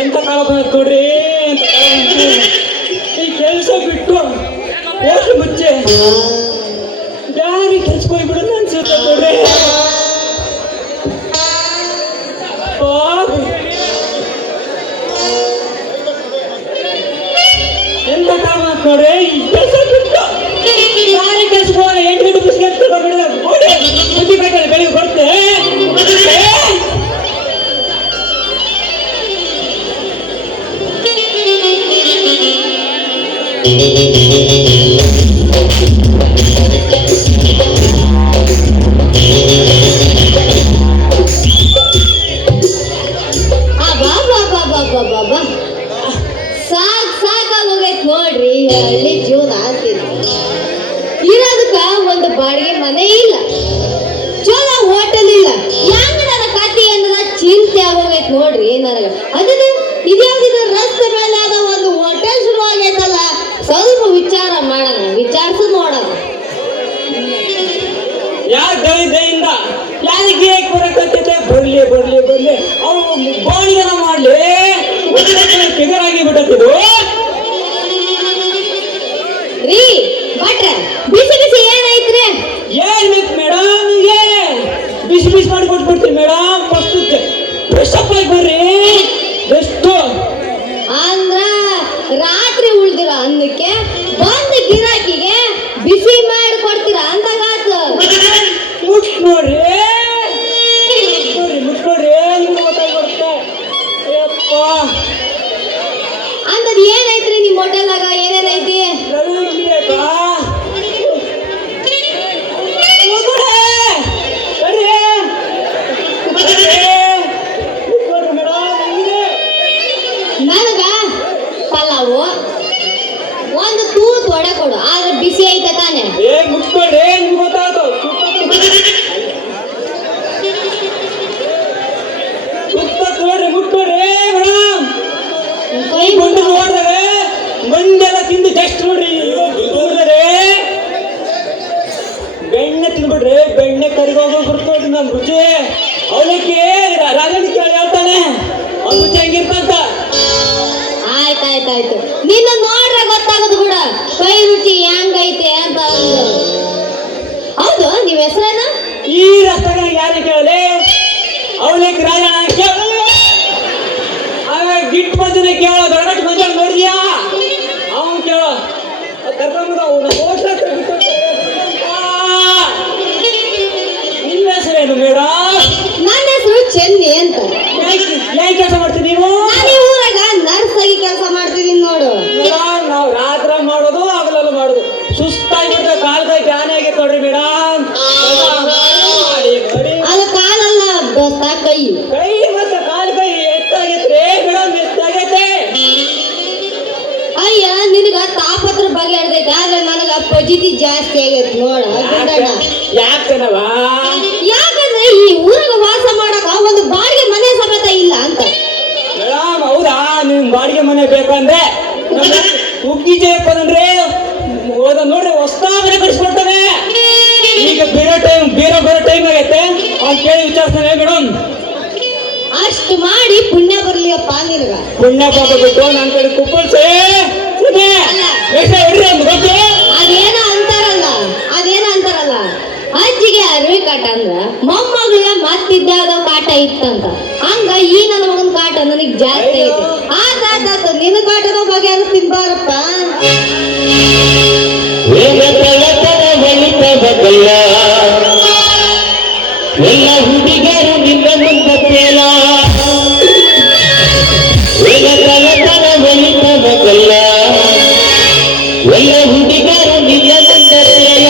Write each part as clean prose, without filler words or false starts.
ಎಂತ ಕಾಲ ಬಂತು ನೋಡ್ರಿ, ಎಂತ ಕಾಲ ಬಂತು. ಈ ಕೆಲಸ ಬಿಟ್ಟು ಹೋಗಿ ಮುಂಚೆ ಯಾರಿಗೆ ಕೆಲ್ಸಕ್ಕೆ ಹೋಗ್ಬಿಡೋದು ಅನ್ಸುತ್ತೆ ನೋಡ್ರಿ. ಎಂತ ಕಾಲ ಬಂತು ನೋಡ್ರಿ, ಈ ಕೆಲಸ ಬಿಟ್ಟು ಯಾರಿಗೆ ಕೆಲ್ಸಕ್ಕೆ ಹೋಗ 8 ಗಂಟೆ ಬಿಸ್ಕೆಟ್ ನೋಡಿ ಬುದ್ಧಿ ಬೇಕಲ್ಲ, ಬೆಳಿಗ್ಗೆ ಕೊಡ್ತೆ. ಸಾಕಾಗೋಗೈತ್ ನೋಡ್ರಿ. ಹಳ್ಳಿ ಜೀವನ ಆಗ್ತಿದೆ. ಇರೋದಕ್ಕ ಒಂದು ಬಾಡಿಗೆ ಮನೆ ಇಲ್ಲ, ಚಲೋ ಹೋಟೆಲ್ ಇಲ್ಲ. ಹೆಂಗ ನನ್ನ ಕತಿ ಅನ್ನದ ಚಿಂತೆ ಆಗೋಗೈತ್ ನೋಡ್ರಿ ನನಗ. ಅದನ್ನ ಇದ್ಯಾವ್ದಿದ ರಸ್ತೆ ಮೇಲೆ ಆದ ಒಂದು ಹೋಟೆಲ್ ಶುರು ಆಗೈತಲ್ಲ, ಸ್ವಲ್ಪ ವಿಚಾರ ಮಾಡೋಣ, ವಿಚಾರಿಸಿ ನೋಡೋಣ. ಯಾರ ದಯಿಂದ ಯಾರಿಗೆ ಬರಕತ್ತಿದ್ದೆ, ಬರ್ಲಿ ಬರ್ಲಿ ಬರ್ಲಿ ಅವ್ರು ಬಾಣಿಗನ ಮಾಡ್ಲಿ, ಫಿಗರ್ ಆಗಿ ಬಿಟ್ಟಿದ್ರು. ರೀ ಭಟ್ರ, ಬಿಸಿ ಬಿಸಿ ಏನೈತ್ರಿ? ಏನ್ ಬೇಕು ಮೇಡಮ್? ಬಿಸಿ ಬಿಸಿ ಮಾಡಿ ಕೊಟ್ಬಿಡ್ತೀನಿ ಮೇಡಮ್. ಫಸ್ಟ್ ಫ್ರೆಶ್ ಅಪ್ ಆಗಿ ಬರ್ರಿ. ಎಷ್ಟು ಅಂದ್ರ ರಾತ್ರಿ ಉಳ್ದಿರ ಅನ್ನಕ್ಕೆ ಬಂದ ಗಿರಾಕಿಗೆ ಬಿಸಿ ಮಾಡಿ ಕೊಡ್ತೀರಾ ಅಂದಾಗಾತು. ಮುಟ್ಸ್ ನೋಡ್ರಿ, ಮುಟ್ಕೊಡ್ರಿ, ನಿಮ್ಗೆ ಗೊತ್ತಾಗ್ಬಿಡುತ್ತೆ. ಅಯ್ಯಪ್ಪ, ಅಂತದ್ ಏನೈತ್ರಿ ನಿಮ್ ಹೋಟೆಲ್ನಾಗ? ಏನೇನೈತಿ? ನನಗ ಪಲಾವು ಒಂದು ತೂತ್ ವಡೆ ಕೊಡು, ಆದ್ರೆ ಬಿಸಿ ಐತೆ ತಾನೆ? ಮುಟ್ಕೊಡ್ರಿ, ನಿಮ್ಗೆ ಗೊತ್ತಾಗ್ತು. ನೋಡ್ರಿ, ಮುಟ್ಕೊಡ್ರಿ ಮೇಡಮ್. ಕೈ ಬಂದು ನೋಡಿದ್ರೆ ಮಂದೆಲ್ಲ ತಿಂದು ಜಸ್ಟ್ ನೋಡ್ರಿ ನೋಡಿದ್ರೆ ಬೆಣ್ಣೆ ತಿನ್ಬಿಡ್ರಿ. ಬೆಣ್ಣೆ ಕರಿಗೋಗ ಬರ್ತೋಡ್ರಿ ನಮ್ ರುಚಿ. ಅವಳಿಗೆ ರಾಜನ ಕೇಳಿ ಹೇಳ್ತಾನೆ ಅವ್ನ ರುಚಿ ಹೆಂಗಿರ್ತಂತ. ಆಯ್ತಾಯ್ತಾಯ್ತು, ನಿನ್ನ ನೋಡ್ರೆ ಗೊತ್ತಾಗೋದು ಬಿಡ ಕೈ ರುಚಿ ಹೆಂಗೈತೆ ಅಂತ. ಹೌದು, ನೀವ್ ಹೆಸರೇನ? ಈ ರಸ್ತೆಗೆ ಯಾರೇ ಕೇಳಲಿ, ಅವಳಿಗೆ ರಾಜನ ಕೇಳ, ಆಮೇಲೆ ಗಿಟ್ ಮಂಜನ ಕೇಳೋ, ದೊಡ್ಡ ಮಂಜನ ನೋಡಿದ್ಯಾ ಅವನು ಕೇಳೋ, ಕರ್ಕೊಂಡ್ಬಿಡ ಅವನ ನಿಮ್ಮ ಹೆಸರೇನು ಮೇಡಮ್? ನನ್ನ ಹೆಸರು ಚೆನ್ನಿ ಅಂತ. ಏನ್ ಕೆಲಸ ಮಾಡ್ತೀವಿ ನೀವು? ನಾನು ಈ ಊರಾಗ ನರ್ಸ್ ಆಗಿ ಕೆಲಸ ಮಾಡ್ತಿದ್ದೀನಿ ನೋಡು. ಮೇಡಮ್, ನಾವು ರಾತ್ರಿ ಮಾಡೋದು ಹಗಲಲ್ಲೂ ಮಾಡೋದು. ಸುಸ್ತಾಗಿಬಿಟ್ರೆ ಕಾಲ್ ಕೈ ಜಾನೆ ಆಗೈತೆ ನೋಡ್ರಿ ಮೇಡಮ್. ಅದು ಕಾಲಲ್ಲ ದೋಸ್ತ, ಕೈ. ಕೈ ಮತ್ತೆ ಕಾಲ್ ಕೈ ಎಷ್ಟಾಗೈತ್ರಿ ಮೇಡಮ್? ಎಷ್ಟಾಗೈತೆ? ಅಯ್ಯ, ನಿನಗ ತಾಪತ್ರ ಬಗೆಹರ್ದೈತೆ, ಆದ್ರೆ ನನಗ ಪಜಿತಿ ಜಾಸ್ತಿ ಆಗೈತೆ ನೋಡ. ಯಾಕನವ? ಯಾಕಂದ್ರೆ ಈ ಊರಾಗ ವಾಸ ಮಾಡಕ ಒಂದು ಬಾಡಿಗೆ ಮನೆ ಸಮೇತ ಇಲ್ಲ ಅಂತ. ಮೇಡಮ್, ಹೌದಾ? ನಿಮ್ ಬಾಡಿಗೆ ಮನೆ ಬೇಕಂದ್ರೆ ಉಗ್ಗಿ ಜಯಪ್ಪನಂದ್ರೆ ನೋಡ್ರಿ ಹೊಸ ಮನೆ ಕಳಿಸ್ಕೊಡ್ತಾನೆ. ಈಗ ಬರೋ ಟೈಮ್ ಆಗೈತೆ, ಅವ್ನು ಕೇಳಿ ವಿಚಾರಿಸ್ತಾನೆ ಮೇಡಮ್. ಅಷ್ಟು ಮಾಡಿ ಪುಣ್ಯ ಬರ್ಲಿಯಪ್ಪ ನಿನಗ. ಪುಣ್ಯ ಪಾಪ ಬಿಟ್ಟು ನನ್ನ ಕಡೆ ಕುಪ್ಪಳ್ಸಿ ಅದೇನ ಅಂತಾರಲ್ಲ, ಅಜ್ಜಿಗೆ ಅರಿವಿ ಕಾಟ ಅಂದ್ರ ಮೊಮ್ಮಗಳಿಗೆ ಮತ್ತಿದ್ದಾಗ ಕಾಟ ಇತ್ತಂತ. ಹಂಗ ಈ ನನ್ನ ಮಗನ ಕಾಟ ನನಗ್ ಜಾಸ್ತಿ ಐತಿ. ಆತ ನಿನ್ನ ಕಾಟದ ಬಗ್ಗೆ ಅದು ತಿನ್ಬಾರಪ್ಪ. ಎಲ್ಲ ಹುಡುಗರು ನಿನ್ನ ಮುಂದಲ್ಲ, ಎಲ್ಲ ಹುಡುಗರು ನಿನ್ನ ಮುಂದಲ್ಲ.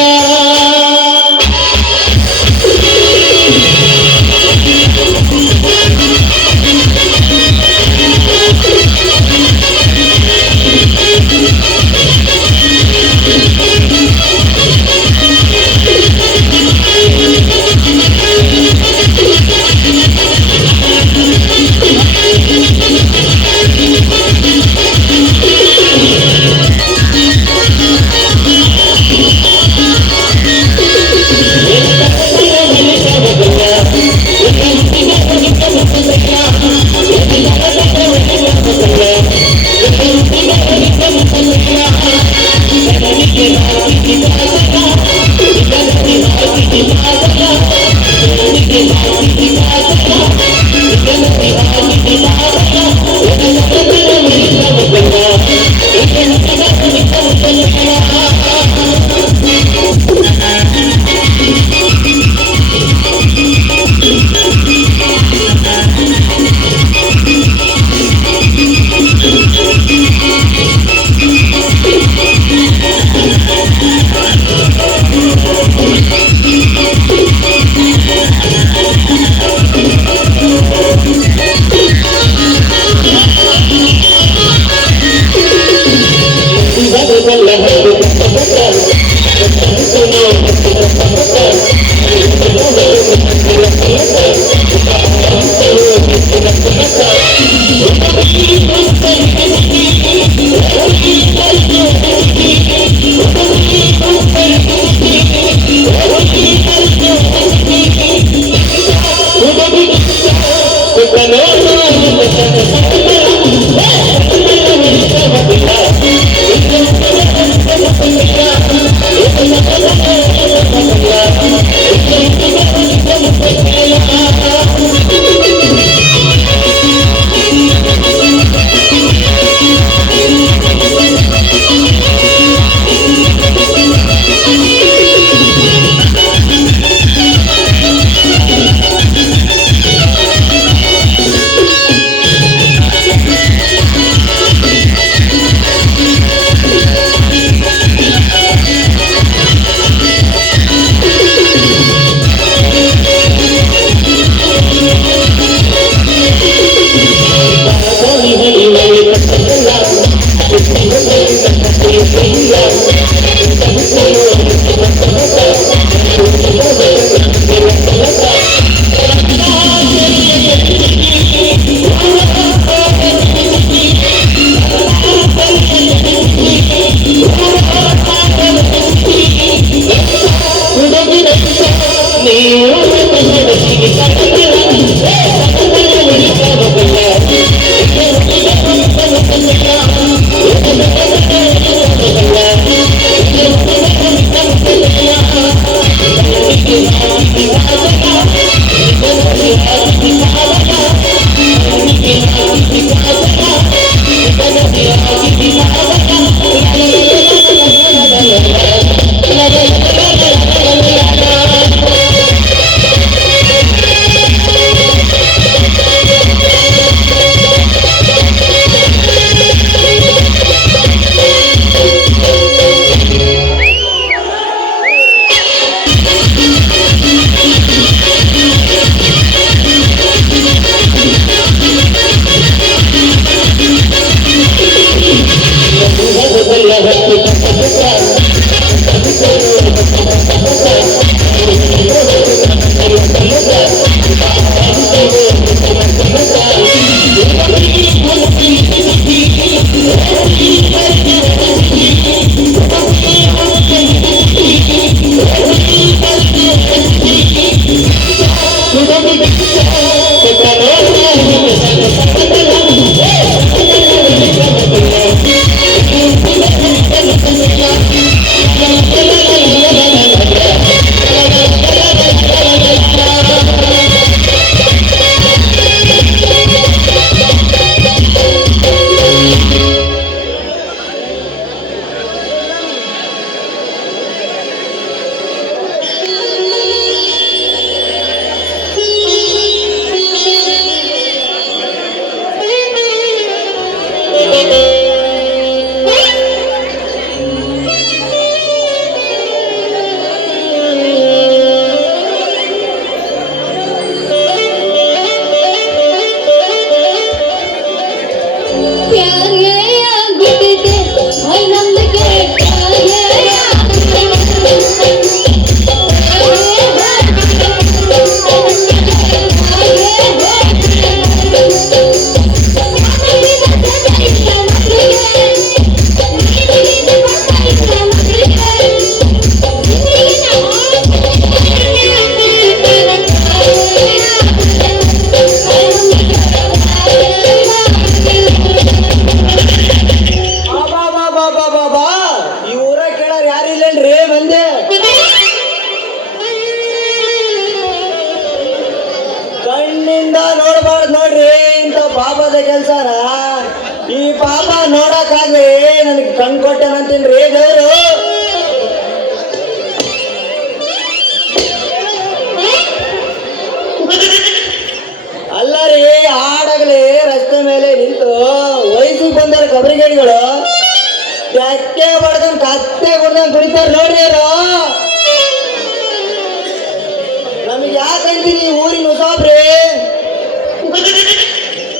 ಈ ಊರ ಕೇಳಾರ ಯಾರು ಇಲ್ಲೇನ್ರಿ ಬಂದೆ ಕಣ್ಣಿಂದ ನೋಡ್ಬಾರ್ದು ನೋಡ್ರಿ ಇಂಥ ಪಾಪದ ಕೆಲ್ಸಾರ ಈ ಪಾಪ ನೋಡಕ್ಕಾಗ್ಲಿ ನನಗೆ ಕಣ್ ಕೊಟ್ಟೆನಂತೀನ್ರಿ ದೇವ್ರು ಅಲ್ಲ ರೀ ಆಡಾಗಲಿ ರಸ್ತೆ ಮೇಲೆ ನಿಂತು ವಯಸ್ಸಿಗೆ ಬಂದಾರ ಕಬರಿಗೇಡಿಗಳು ತೆಕ್ಕೆ ಬಡ್ದಂಗ್ ಕತ್ತೆ ಬಡ್ದಂಗ್ ಕುಡಿತಾರ ನೋಡ್ರಿ ಅವರು ನಮಗೆ ಯಾಕಂತೀನಿ ಊರಿನ ಹೊಸಾಬ್ರಿ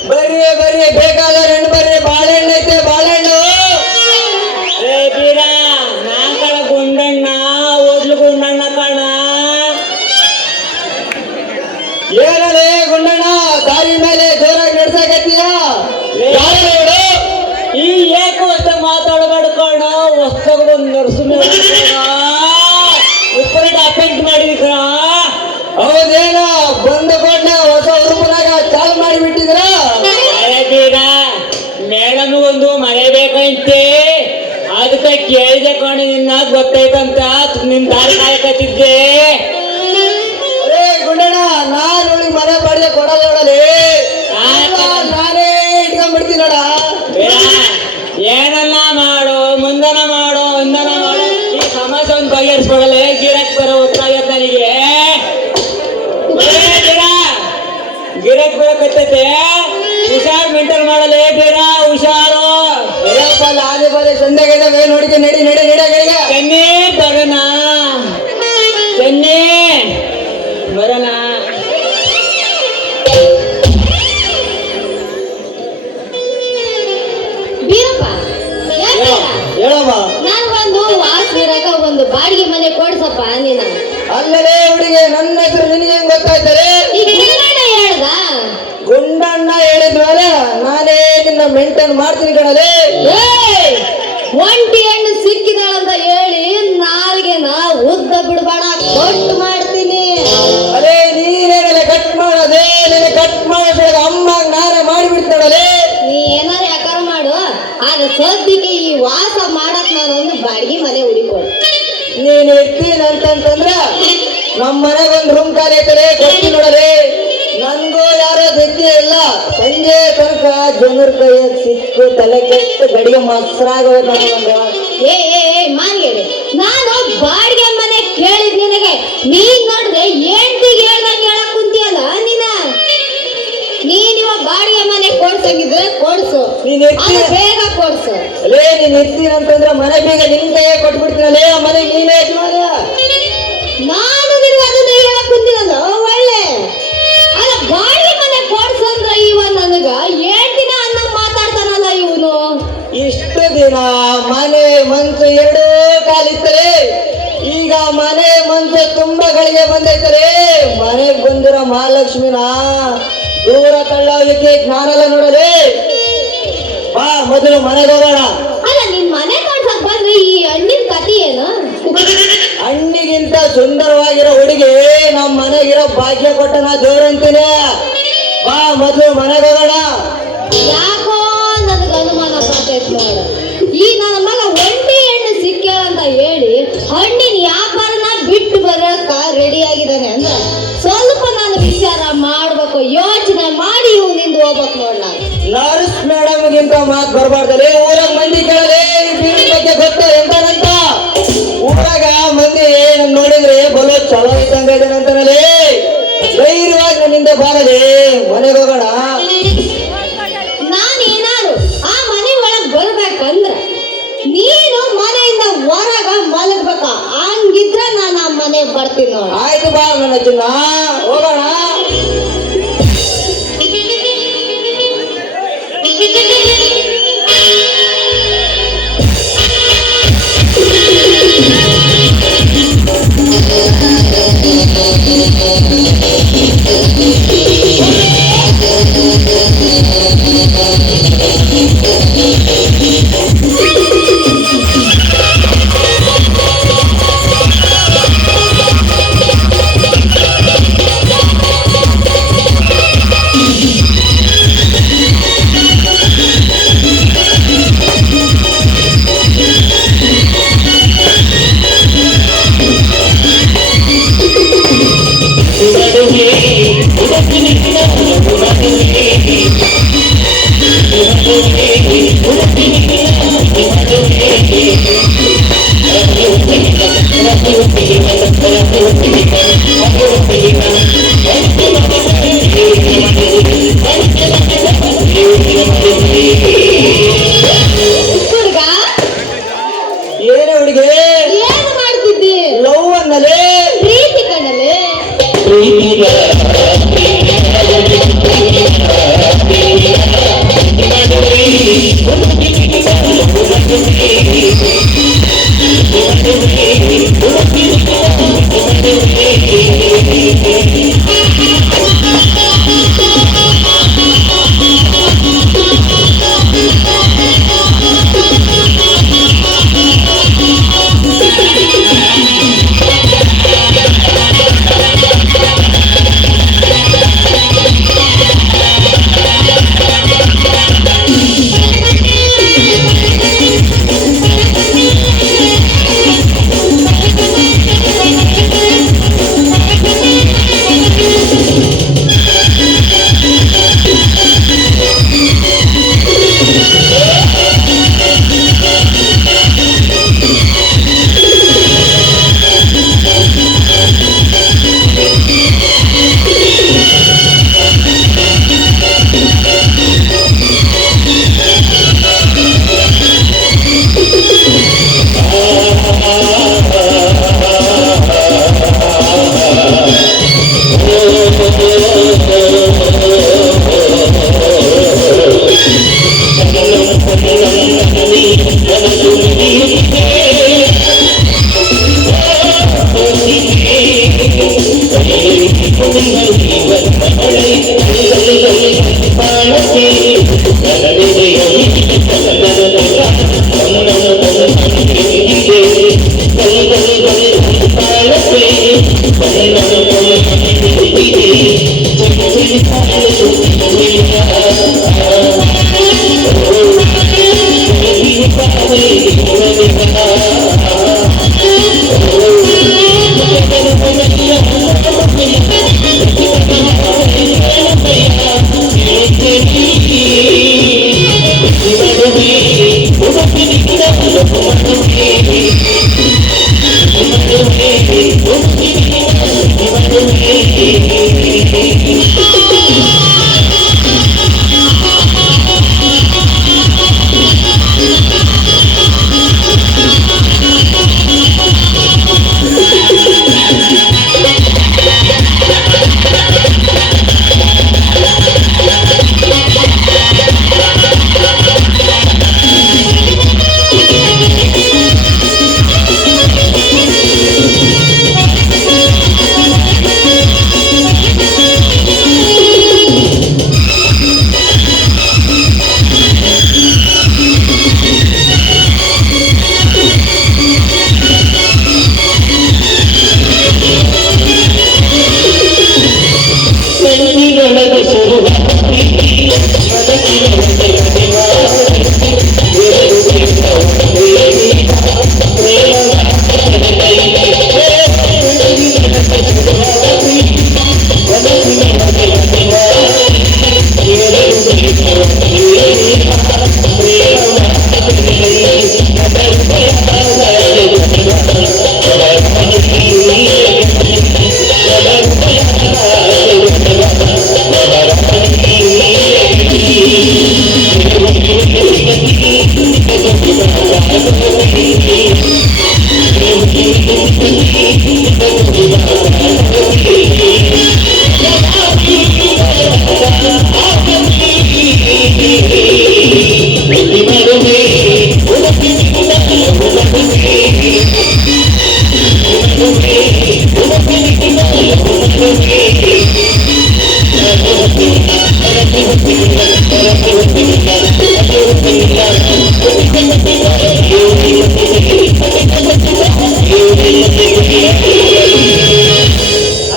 ಬರ್ರಿ ಬರ್ರಿ ಬೇಕಾದ್ರೆ ಹಣ್ಣು ಬರ್ರಿ ಬಾಳೆಹಣ್ಣು ಐತೆ ಬಾಳೆಹಣ್ಣು ಏ ಬೀರ ನಾ ಕಣ ಗುಂಡಣ್ಣ ಓದ್ಲು ಗುಂಡಣ್ಣ ಕಣ ಏನಲೇ ಗುಂಡಣ್ಣ ದಾರಿ ಮೇಲೆ ಜೋರಾಗಿ ನಡ್ಸಕತ್ತೀಯ ಈ ಏಕವಸ್ತ ಮಾತಾಡಬೇಡ ಕಣ ವಸ್ತುಗಳು ನರ್ಸು ಉಪ್ಪರಿಟ ಅಪೆಂಟ್ ಮಾಡಿದ್ರಿ ಕಣ ಹೌದೇನ ಬಂದ ಕೊಡ್ನ ಹೊಸ ಉರುಪನಾಗ ಚಾಲು ಮಾಡಿಬಿಟ್ಟಿದ್ರ ಅರೆ ಬೀರ ಮೇಡಮ್ ಒಂದು ಮನೆ ಬೇಕಂತೆ ಅದಕ್ಕೆ ಕೇಳಿದೆ ಕಣ ನಿನ್ನ ಗೊತ್ತೈತಂತ ನಿನ್ ದಾರಿ ಕಾಯಕತ್ತಿದ್ದೆ ಅರೇ ಗುಂಡಣ್ಣ ನಾನು ಮನೆ ಬಾಡಿಗೆ ಕೊಡಲ್ಲ ನೋಡಲಿ ನಾನೇ ಇಟ್ಕೊಂಡ್ಬಿಡ್ತೀನಿ ನೋಡ ಏನನ್ನ ಮಾಡು ಮುಂದನ ಮಾಡು ಹಿಂದನ ಮಾಡು ಈ ಸಮಸ್ಯೆ ಒಂದು ಬಗೆಹರಿಸ್ಕೊಡಲ್ಲ ಗಿರಕ್ ಬರೋ ಗೊತ್ತಾಗತ್ತೆ ನನಗೆ ಗಿರಕ್ ಬರಕತ್ತೈತೆ ಹುಷಾರ್ ಮೆಂಟಲ್ ಮಾಡಲೇ ಬೀರ ಹುಷಾರು ಆನೆ ಬಾಲೆ ಸಂದೆಗೆ ನೋಡಿಕೆ ನಡಿ ನಡಿ ನಡಿಯಾಗ ಚೆನ್ನಿ ಬರೋಣ ಚೆನ್ನಿ ಬರೋಣ ಬೀರಪ್ಪ ಹೇಳಮ್ಮ ನನ್ಗೊಂದು ವಾಸವಿರಾಗ ಒಂದು ಬಾಡಿಗೆ ಮನೆ ಕೊಡ್ಸಪ್ಪ ನೀನ ಅಲ್ಲಲೇ ಹುಡುಗಿ ನನ್ನ ಹೆಸರು ನಿನಗೆ ಹೆಂಗ್ ಗೊತ್ತಾಯ್ತಾರೆ ಈ ಗುಂಡಣ್ಣ ಹೇಳ್ದ ಗುಂಡಣ್ಣ ಹೇಳಿದ್ಮೇಲೆ ನಾನೇ ನಿನ್ನ ಮೇಂಟೈನ್ ಮಾಡ್ತೀನಿ ಕಣಲೇ ಏಯ್! ಒಂಟಿ ಹಣ್ಣು ಸಿಕ್ಕಿದಾಳಂತ ಹೇಳಿ ನಾಲ್ಗೆ ನಾ ಉದ್ದ ಬಿಡಬೇಡ ಕೊಟ್ಟು ಮಾಡ್ತೀನಿ ಅಲೇ ನೀನೇನಲ್ಲ ಕಟ್ ಮಾಡೋದೇ ನೀನು ಕಟ್ ಮಾಡಿದಾಗ ಅಮ್ಮ ನಾನೇ ಮಾಡಿಬಿಡ್ತಾಳಲೇ ನೀ ಏನಾರ ಯಾಕಾರ ಮಾಡು ಆದ್ರೆ ಸದ್ಯಕ್ಕೆ ಈ ವಾಸ ಮಾಡಕ್ ನಾನೊಂದು ಬಾಡಿಗೆ ಮನೆ ಹುಡಿಕೊಡು ನೀನ್ ಇರ್ತೀನಿ ಅಂತಂದ್ರ ನಮ್ಮ ಮನೆಗೆ ಒಂದು ರೂಮ್ ಖಾಲಿ ಐತಲೇ ಕೊಡ್ತೀನಿ ನೋಡಲೇ ನನ್ಗೂ ಯಾರೋ ದುಡ್ಡು ಇಲ್ಲ ಸಂಜೆ ತನಕ ಜನರ ಕೈಯಾಗ ಸಿಕ್ಕು ತಲೆ ಕೆಟ್ಟು ಗಡಿಗೆ ಮೊಸರಾಗೋದು ನನಗೊಂದು ಏ ಮಾನ್ಗೆಡೆ ನಾನು ಬಾಡಿಗೆ ಮನೆ ಕೇಳಿದ್ ನಿನಗೆ ನೀನ್ ನೋಡ್ರೆ ಎಂಟಿಗೆ ಹೇಳ್ದಂಗೆ ಹೇಳಕ್ ಕುಂತಿಯಲ್ಲ ನೀನಿವ ಬಾಡಿಗೆ ಮನೆ ಕೊಡ್ಸಂಗಿದ್ರೆ ಕೊಡ್ಸು ನೀನ್ ಅದು ಬೇಗ ಕೊಡ್ಸು ಅಲೇ ನೀನ್ ಇರ್ತೀನಿ ಅಂತಂದ್ರ ಮನೆ ಬೀಗ ನಿನ್ ಕೈಯಾಗ ಕೊಟ್ಬಿಡ್ತೀನಲ್ಲೇ ಆ ಮನೆಗೆ ನೀನೇ ಯಜಮಾನ ನಾನು ನಿನಗೆ ಅದನ್ನ ಹೇಳಕ್ ಕುಂತಿನಲ್ಲ ಒಳ್ಳೆ ಅಲ್ಲ ಬಾಡಿಗೆ ಮನೆ ಕೊಡ್ಸಂದ್ರ ಇವ ನನಗ ಏನ್ ದಿನ ಅನ್ನಂಗ್ ಮಾತಾಡ್ತಾನಲ್ಲ ಇವನು ಇಷ್ಟು ದಿನ ಮನೆ ಮನ್ಸು ಎರಡೂ ಕಾಲಿತ್ತರೆ, ಈಗ ಮನೆ ಮನ್ಸು ತುಂಬಾ ಗಳಿಗೆ ಬಂದೈತರೆ. ಮನೆಗ್ ಬಂದಿರೋ ಮಹಾಲಕ್ಷ್ಮಿನ ದೂರ ತಳ್ಳೋದಕ್ಕೆ ಜ್ಞಾನ ಎಲ್ಲ ನೋಡಲೆ. ಬಾ ಮೊದಲು ಮನೆಗೆ ಹೋಗೋಣ. ಅಲ್ಲ ನಿನ್ ಮನೆ ಕಾಣ್ಸಕ್ ಬಂದ್ರೆ ಈ ಹಣ್ಣಿನ ಕತಿ ಏನು? ಹಣ್ಣಿಗಿಂತ ಸುಂದರವಾಗಿರೋ ಹುಡುಗಿ ನಮ್ಮ ಮನೆಗಿರೋ ಭಾಗ್ಯ ಕೊಟ್ಟ ನಾ ದೇವ್ರಂತೀನಿ. ಬಾ ಮೊದಲು ಮನೆಗೆ ಹೋಗೋಣ. ಯಾಕೋ ನನಗೆ ಅನುಮಾನ ಬರ್ತೈತ್ ನೋಡ. ಈ ನನ್ನ ಮಗ ಒಂಟಿ ಹೆಣ್ಣು ಸಿಕ್ಕ್ಯಾಳ ಅಂತ ಹೇಳಿ ಹಣ್ಣಿನ ವ್ಯಾಪಾರನ ಬಿಟ್ಟು ಬರಕ ರೆಡಿ ಆಗಿದ್ದಾನೆ ಅಂದ್ರ ಸ್ವಲ್ಪ ನಾನು ವಿಚಾರ ಮಾಡ್ಬೇಕು, ಯೋಚನೆ ಮಾಡಿ ಇವ್ನಿಂದ ಹೋಗ್ಬೇಕು ನೋಡ್ ನಾನು. ನರ್ಸ್ ಮೇಡಮ್ಗಿಂತ ಮಾತು ಬರ್ಬಾರ್ದಲ್ಲಿ. ಊರಾಗ ಮಂದಿ ಕೇಳಲೆ ಬೀಡಿ ಬಗ್ಗೆ ಗೊತ್ತ ಎಂತಾನಂತ. ಊರಾಗ ಮಂದಿ ನನ್ ನೋಡಿದ್ರೆ ಬಲು ಚಲೋ ಇದ್ದಂಗ ಇದ್ದಾನಂತಾನಲ್ಲಿ. ಧೈರ್ಯವಾಗಿ ನನ್ನಿಂದ ಬಾರದೆ ಮನೆಗೆ ಹೋಗೋಣ. ನಾನೇನಾರು ಆ ಮನೆ ಒಳಗ್ ಬರ್ಬೇಕಂದ್ರ ನೀನು ಮನೆಯಿಂದ ಹೊರಗ ಮಲಗ್ಬೇಕ. ಹಂಗಿದ್ರ ನಾನು ಆ ಮನೆಗೆ ಬರ್ತೀನಿ ನೋಡ. ಆಯ್ತು ಬಾ ನನ್ನ ಚಿನ್ನ, ಹೋಗೋಣ. ಹುಡುಗ ಏನೇ ಹುಡುಗಿ ಏನು ಮಾಡ್ತಿದ್ದಿ? ಲವ್ ಅನ್ನಲೇ. ಪ್ರೀತಿ ಕಣಲೆ.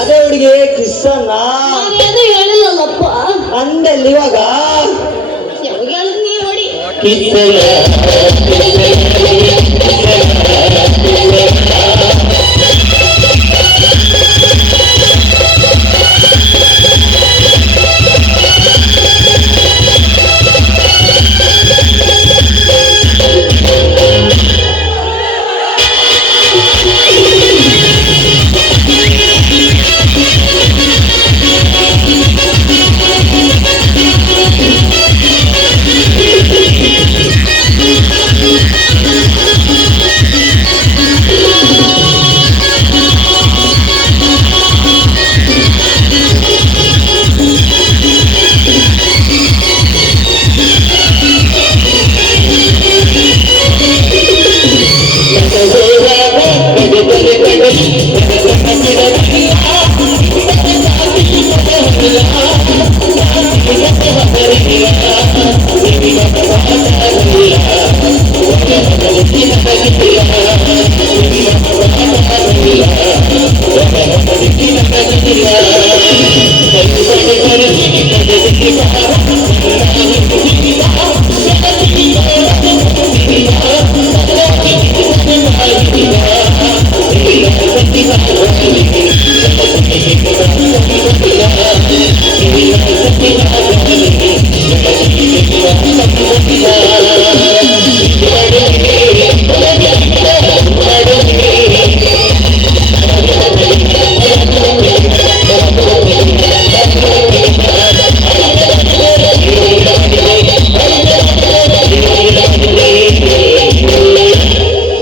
ಅದೇ ಹುಡುಗಿ ಕಿಸ್ಸನ್ನ ನಾನೇನು ಹೇಳಿಲ್ಲಲ್ಲಪ್ಪ. ಅಂದಲ್ಲಿ ಇವಾಗ ಯಾವಾಗ ಹೇಳಿದ್ ನೀ ನೋಡಿ.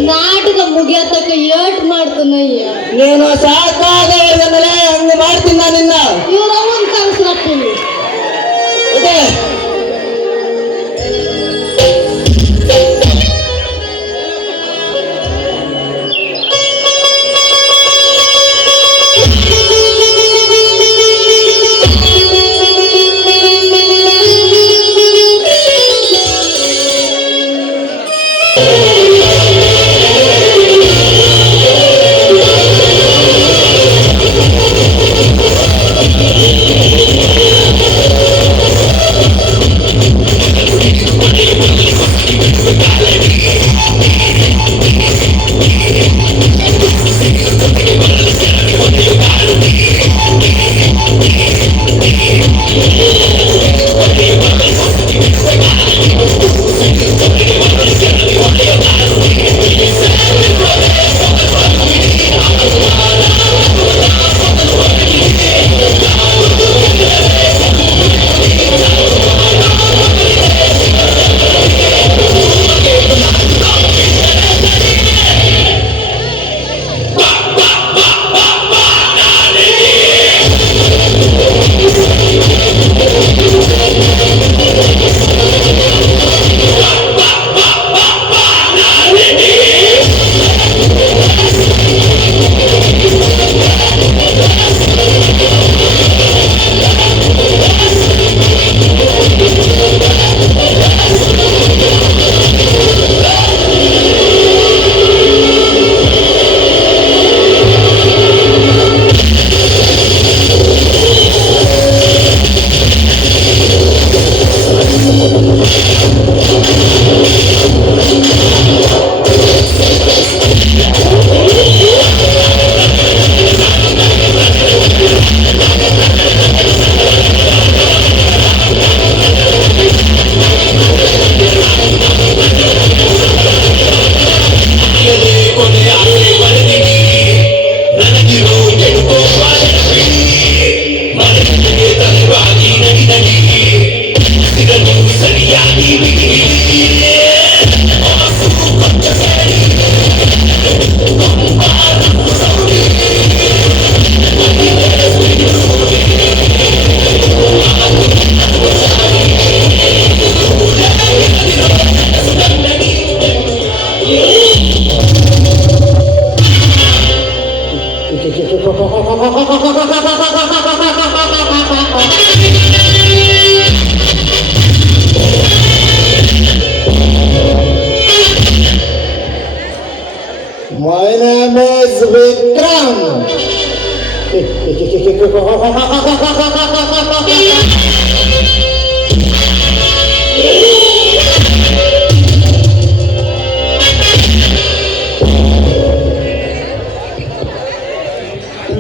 ನಾಟಕ ಮುಗಿಯತಕ್ಕ ಏಟ್ ಮಾಡ್ತಾನಯ್ಯ. ನೀನು ಸಾಕಾಗವರೆಗಂದಲೇ ಹಂಗೆ ಮಾಡ್ತೀನಿ ನಾನು ನಿನ್ನ. ಇವ್ರ ಅವನ್ ಕಳ್ಸ್ಲಪ್ಪ. ಓಕೆ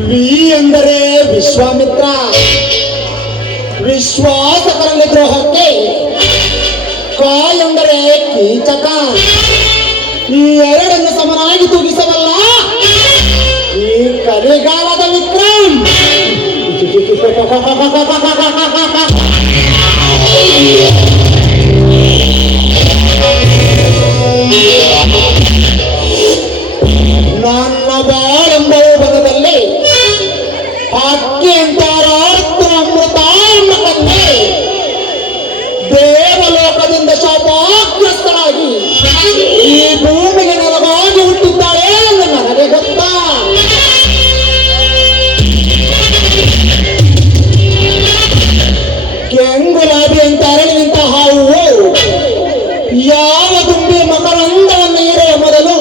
ವಿ ಎಂದರೆ ವಿಶ್ವಾಮಿತ್ರ, ವಿಶ್ವಾಸಕರಲ್ಲಿ ದ್ರೋಹಕ್ಕೆ ಕ ಎಂದರೆ ಕೀಚಕ. ಈ ಎರಡನ್ನು ಸಮನಾಗಿ ತೂಗಿಸಬಲ್ಲ ಈ ಕಲಿಗಾಲದ ವಿಕ್ರಮ್. ನನ್ನ ಬಾಳೆಂಬ ಬದದಲ್ಲಿ ಅಕ್ಕಿ ಅಂತಾರ ಅಮೃತ ಎಂಬ ಕನ್ಯೆ ದೇವಲೋಕದಿಂದ ಶಾಪಗ್ರಸ್ತರಾಗಿ ಈ ಭೂಮಿಗೆ ನೆಲವಾಗಿ ಹುಟ್ಟಿದ್ದಾಳೆ ಎಂದು ನನಗೆ ಗೊತ್ತಾ? ಕೆಂಗುಲಾಬಿ ಅಂತ ಅರಳಿದಂತಹ ಹೂವು ಯಾವ ದುಂಬಿ ಮಕರಂದವನ್ನು ಇರುವ ಮೊದಲು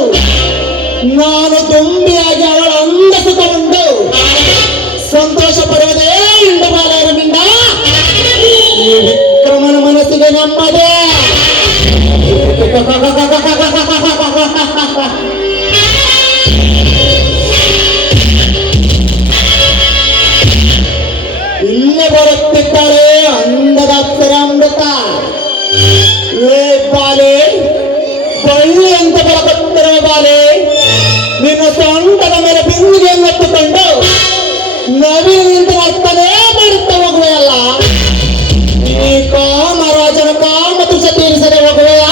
ನಾನು ದುಂಬಿಯಾಗಿ ಅವಳ ಅಂದ ಸುಖವನ್ನು ಸಂತೋಷ ಪಡುವುದೇ ಇಂದು ಬಾಲರನಿಂದ. ಈ ವಿಕ್ರಮನ ಮನಸ್ಸಿಗೆ ನೆಮ್ಮದೇ. ಇಲ್ಲೇ ಬರುತ್ತಿದ್ದಾಳೆ ಅಂದದ ಅಪ್ಸರಾಮೃತ. ಲೇ ಬಾಲೆ, ಬಳ್ಳಿ ಅಂತ ಬರಕತ್ತಿರುವ ಬಾಲೆ, ನಿನ್ನ ಸೊಂಟದ ಮೇಲೆ ಬಿಂದಿಗೆಯನ್ನು ಎತ್ತುಕೊಂಡು ನವಿಲಿನಿಂದ ನರ್ತನೆ ಮಾಡುತ್ತಾ ಹೋಗುವೆಯಲ್ಲ, ಈ ಕಾಮರಾಜನ ಕಾಮ ತುಷ ತೀರಿಸದೆ ಹೋಗುವೆಯ?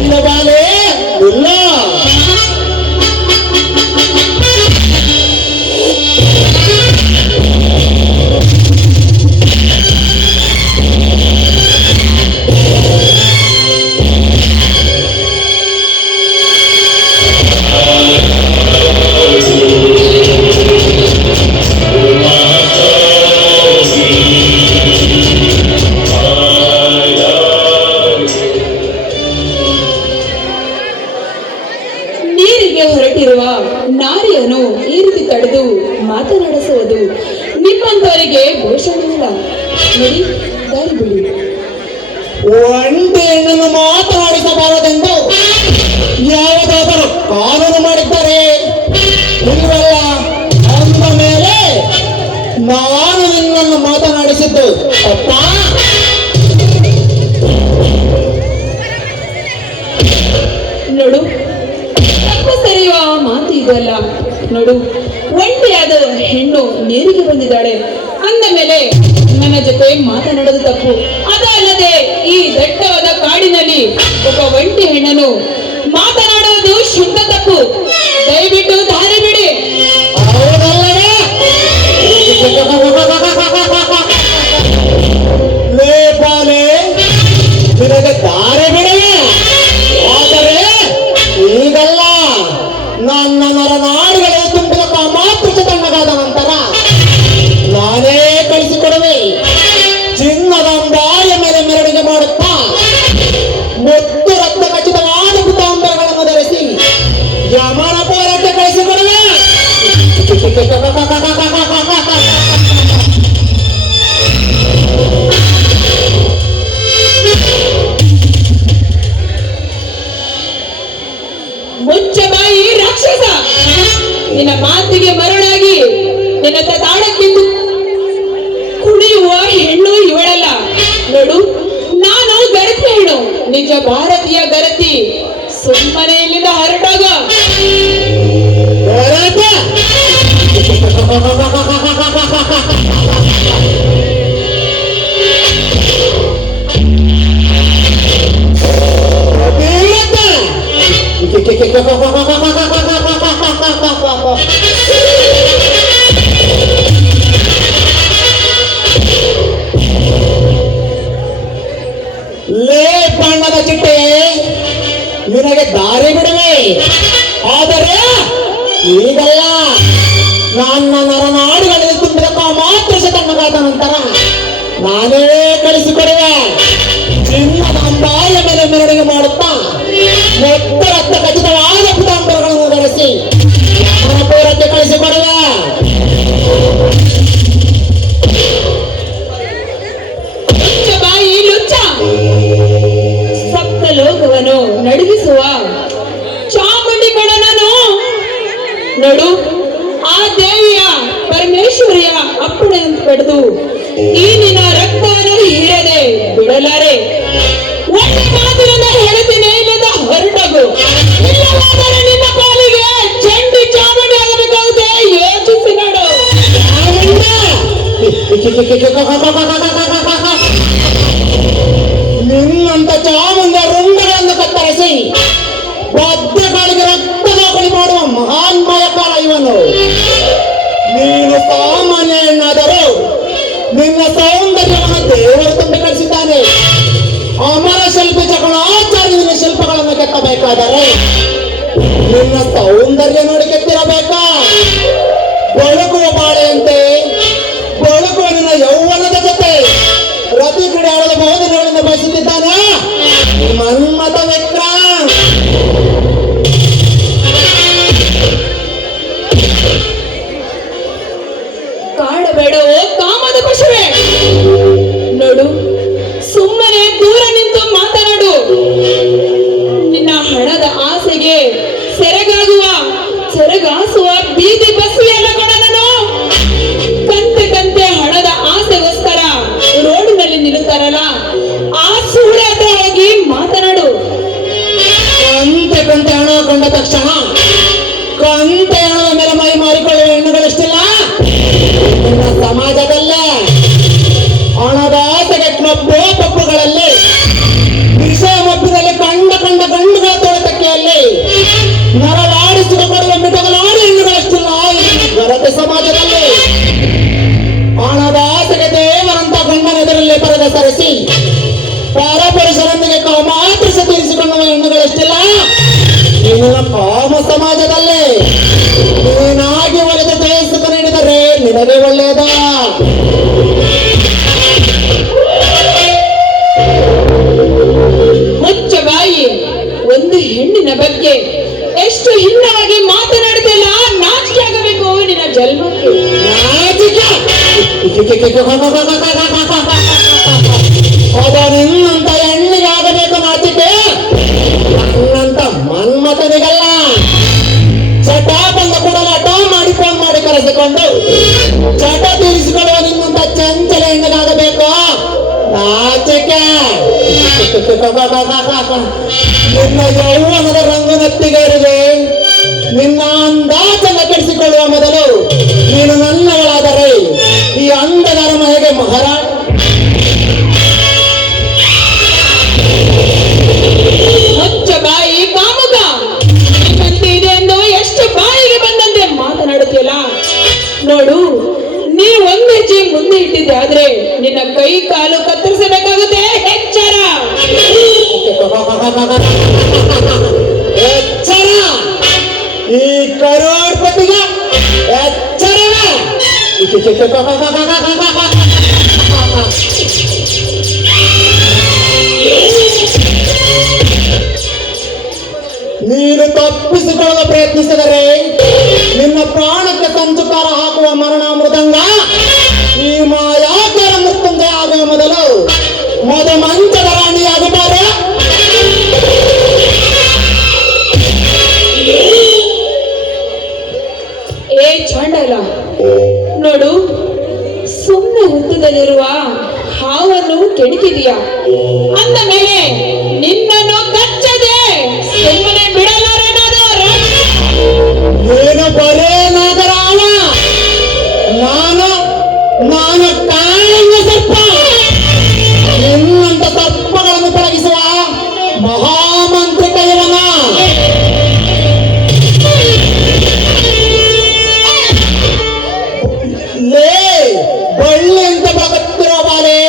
ಇಲ್ಲ ಬಾಲೆ, ಇಲ್ಲ. ನೀರಿಗೆ ಹೊರಟಿರುವ ನಾರಿಯನ್ನು ಈ ರೀತಿ ತಡೆದು ಮಾತನಾಡಿಸುವುದು ನಿಮ್ಮಂತವರಿಗೆ ಭೂಷಣವಿಲ್ಲ. ನೋಡಿ, ದಾರಿ ಬಿಡಿ. ಒಂಟಿ ಹೆಣ್ಣನ್ನು ಮಾತನಾಡಿಸಬಾರದೆಂದು ಯಾವುದಾದರೂ ಕಾನೂನು ಮಾಡಿದ್ದಾರೆ? ಇಲ್ಲವಲ್ಲ. ಅಂದ ಮೇಲೆ ನಾನು ನಿನ್ನನ್ನು ಮಾತನಾಡಿಸಿದ್ದು ತಪ್ಪಾ? ನೋಡು, ತಪ್ಪು ಸರಿಯುವ ಮಾತು ಇದಲ್ಲ. ನೋಡು, ಒಂಟಿಯಾದ ಹೆಣ್ಣು ನೀರಿಗೆ ಬಂದಿದ್ದಾಳೆ ಅಂದ ಮೇಲೆ ನನ್ನ ಜೊತೆ ಮಾತನಾಡೋದು ತಪ್ಪು. ಅದಲ್ಲದೆ ಈ ದಟ್ಟವಾದ ಕಾಡಿನಲ್ಲಿ ಒಬ್ಬ ಒಂಟಿ ಹೆಣ್ಣನ್ನು ಮಾತನಾಡುವುದು ಶುದ್ಧ ತಪ್ಪು. ದಯವಿಟ್ಟು ದಾರಿ ಬಿಡಿ. ಹೌದಲ್ಲವೇ? ಲೇ ಬಾಲೆ, ನಿನಗೆ ದಾರಿ ಬಿಡವೆ. ಆದರೆ ಈಗಲ್ಲ. ನನ್ನ ನರನಾಡುಗಳೇ ತುಂಬಿದ ಮಾತೃ ತಣ್ಣಗಾದ ನಂತರ ನಾನೇ ಕಳಿಸಿಕೊಡುವೆ. ಚಿನ್ನದ ಬಾಯ ಮೇಲೆ ಮೆರವಣಿಗೆ ಮಾಡುತ್ತಾ ಮುತ್ತು ರಕ್ತ ಖಚಿತವಾದ ಪುತಾಂಬರಗಳನ್ನು ಧರಿಸಿ ಯಮನ ಪೋರಕ್ಕೆ ಕಳಿಸಿಕೊಡುವೆ. ಮುಚ್ಚ ಬಾಯಿ ರಾಕ್ಷಸ, ನಿನ್ನ ಮಾತಿಗೆ ಮರುಳಾಗಿ ನಿನ್ನ ತಾಳಕ್ಕಿಂದು ಕುಣಿಯುವ ಹೆಣ್ಣು ಇವಳಲ್ಲ. ನೋಡು, ನಾನು ಗರತಿ ಹೆಣ್ಣು, ನಿಜ ಭಾರತೀಯ ಗರತಿ. ಸುಮ್ಮನೆ ಇಲ್ಲಿಂದ ಹೊರಟಾಗ. ಲೇ ಬಣ್ಣದ ಚಿಟ್ಟೆ, ನಿನಗೆ ದಾರಿ ಬಿಡುವೆ. ಆದರೆ ಈಗಲ್ಲ. ನನ್ನ ನರನಾಡುಗಳಲ್ಲಿ ತುಂಬಿದ ಮಾತೃ ತಣ್ಣಗಾದ ನಂತರ ನಾನೇ ಕಳಿಸಿಕೊಡುವೆ. ಚಿನ್ನದ ಬಾಯ ಮೇಲೆ ಮೆರವಣಿಗೆ ಮಾಡುತ್ತಾ ಮೊತ್ತ ರಕ್ತ ಖಚಿತವಾದ ಪುತಾಂಬರಗಳನ್ನು ಧರಿಸಿ ಯಮನ ಪೂರಕ್ಕೆ ಕಳಿಸಿಕೊಡುವೆ. ನಿನ್ನಂತ ಚಾಮುಂಡ ರುಂಡಗಳನ್ನು ಕತ್ತರಿಸಿ ಬದ್ಧಗಳಿಗೆ ರಕ್ತದ ಕೊಡಿ ಮಾಡುವ ಮಹಾನ್ ಮಾಯಕಾಲ ಇವನು. ನೀನು ಸಾಮಾನ್ಯ ಹೆಣ್ಣಾದರೂ ನಿನ್ನ ಸೌಂದರ್ಯವನ್ನು ದೇವರು ತುಂಬಿ ಕಳಿಸಿದ್ದಾನೆ. ಅಮರ ಶಿಲ್ಪಿ ಜಗಳಾಚಾರ್ಯನ ಶಿಲ್ಪಗಳನ್ನು ಕೆತ್ತಬೇಕಾದರೆ ನಿನ್ನ ಸೌಂದರ್ಯ ನೋಡಿ ಕೆತ್ತಿರಬೇಕಾ? ಬೆಳಗುವ ಬಾಳೆಯಂತೆ ಬೆಳಗುವ ನಿನ್ನ ಯೌವನದ ಜೊತೆ ರತಿ ಕ್ರೀಡೆಯಾಡಲು ಬಹುದಿನಗಳಿಂದ ಬಯಸುತ್ತಿದ್ದಾನೆ ಮನ್ಮಥ ವಿಕ್ರ. ಕಾಡಬೇಡವೋ ಕಾಮದ ಪಶುವೆ. ನೋಡು, ಸುಮ್ಮನೆ ದೂರ ನಿಂತು ಮಾತನಾಡು. ನಿನ್ನ ಹಣದ ಆಸೆಗೆ ಸೆರಗಾಸುವ ಬೀದಿ ಬಸ್ಸಿಯಲ್ಲ ಕಣ ನಾನು. ಕಂತೆ ಹಣದ ಆಸೆಗೋಸ್ಕರ ರೋಡಿನಲ್ಲಿ ನಿಲ್ಲುತ್ತಾರಲ್ಲ, ಆ ಸೂಳೆ ಹತ್ರ ಹೋಗಿ ಮಾತನಾಡು. ಕಂತೆ ಹಣ ಕೊಂಡ ತಕ್ಷಣ ಕಂತೆ ಹಣದ ಮೇಲೆ ಮೈ ಮಾರಿಕೊಳ್ಳುವ ಹೆಣ್ಣುಗಳಿಷ್ಟಿಲ್ಲ ನಿನ್ನ ಸಮಾಜದಲ್ಲೇ. ಹಣದ ಆಸೆಗೆ ಕ್ಲಬ್ಬು ಪಬ್ಬುಗಳಲ್ಲಿ ವಿಷಯ ಮಧ್ಯದಲ್ಲಿ ಕಂಡ ಗಂಡುಗಳ ತೊಳೆತಕ್ಕೆಯಲ್ಲಿ ನರಳಾಡಿಸಿಕೊಳ್ಳುವ ಮಿಟಗಲಾಡಿ ಹೆಣ್ಣುಗಳಷ್ಟಿಲ್ಲ ಗರತೆ ಸಮಾಜದಲ್ಲಿ. ಹಣದ ಆಸೆಗೆ ದೇವರಂತ ಗಂಡನೆದರಲ್ಲಿ ಪರದ ಸರಿಸಿ ಪರಪುರುಷರೊಂದಿಗೆ ಕಾಮಾತೃಷ ತೀರಿಸಿಕೊಳ್ಳುವ ಹೆಣ್ಣುಗಳಷ್ಟಿಲ್ಲ ನಿನ್ನ ಕಾಮ ಸಮಾಜದಲ್ಲಿ. ನೀನಾಗಿ ಒಲಿದ ಜಯಸುಖ ನೀಡಿದರೆ ನಿನಗೆ ಒಳ್ಳೆಯದ. ಮುಚ್ಚ ಬಾಯಿ. ಒಂದು ಹೆಣ್ಣಿನ ಬಗ್ಗೆ ಎಷ್ಟು ಹಿನ್ನವಾಗಿ ಮಾತನಾಡುತ್ತಿಲ್ಲ. ನಾಚಿಕೆ ಆಗಬೇಕು ನಿನ್ನ ಜನ್ಮಕ್ಕೆ. ಅದು ನಿನ್ನಂತ ಹೆಣ್ಣಿಗೆ ಆಗಬೇಕು ನಾಚಿಕೆ, ನನ್ನಂತ ಮನ್ಮಥನಿಗಲ್ಲ. ಚಟ ಬಂದ ಕೂಡಲೇ ಹಠ ಮಾಡಿ ಫೋನ್ ಮಾಡಿ ಕರೆಸಿಕೊಂಡು ಚಟ ತೀರಿಸಿಕೊಳ್ಳುವ ನಿನ್ನಂತ ಚಂಚಲ ಹೆಣ್ಣಿಗಾಗಬೇಕು ನಾಚಿಕೆ. ನಿನ್ನ ಯೌವನದ ರಂಗು ನೆತ್ತಿಗೇರಿದೆ. ನಿನ್ನ ಅಂದಾಜನ್ನು ಕೆಡಿಸಿಕೊಳ್ಳುವ ಮೊದಲು ನೀನು ನನ್ನವಳಾದರೆ ಈ ಅಂಧಗಾರ ಮನೆಗೆ ಮಹಾರಾಜ. ಮುಚ್ಚ ಬಾಯಿ ಕಾಮುಕ. ನಿನ್ನಂತೆ ಇದೆ ಎಂದು ಎಷ್ಟು ಬಾಯಿಗೆ ಬಂದಂತೆ ಮಾತನಾಡುತ್ತಿಲ್ಲ. ನೋಡು, ನೀನು ಒಂದು ಹೆಜ್ಜೆ ಮುಂದೆ ಇಟ್ಟಿದ್ದೆ ಆದ್ರೆ ನಿನ್ನ ಕೈ ಕಾಲು ಕತ್ತರಿಸಬೇಕಾಗುತ್ತೆ. ಎಚ್ಚರ. ಎಚ್ಚರ. ಈ ಕರೋಡ್ಪತಿಗೆ ಎಚ್ಚರವೇ. ನೀನು ತಪ್ಪಿಸಿಕೊಳ್ಳಲು ಪ್ರಯತ್ನಿಸಿದರೆ ನಿನ್ನ ಪ್ರಾಣಕ್ಕೆ ಸಂಚುಕಾರ ಹಾಕುವ ಮರಣ ಮೃದಂಗ ಈ ಮಾಯಾಕಾರ ಮೃತ್ಯುಂಜಯ ಆಗುವ ಮೊದಲು ಮಂಚದ ರಾಣಿಯಾಗಬಾರೆ. ಏ ಚಾಂಡಾಲ, ನೋಡು, ಸುಮ್ಮನೆ ಹುತ್ತದಲ್ಲಿರುವ ಹಾವನ್ನು ಕೆಣಕಿದೀಯ ಅಂದ ಮೇಲೆ ನಿನ್ನನ್ನು ಕಚ್ಚದೆ ಸುಮ್ಮನೆ ಬಿಡಲಾರೇನಾದ. ಏನು ಬರೇ ನಾಗರಾವ, ನಾನು ಕಾಳಿಂಗ ಸರ್ಪ. ನಿನ್ನಂತ ಸರ್ಪಗಳನ್ನು ಪಳಗಿಸುವ ಮಹಾಮಂತ್ರಿಕ ಇವನ. ಲೇ ಬಳ್ಳಿ ಅಂತ ಬರುತ್ತಿರುವ ಬಾಲೆ,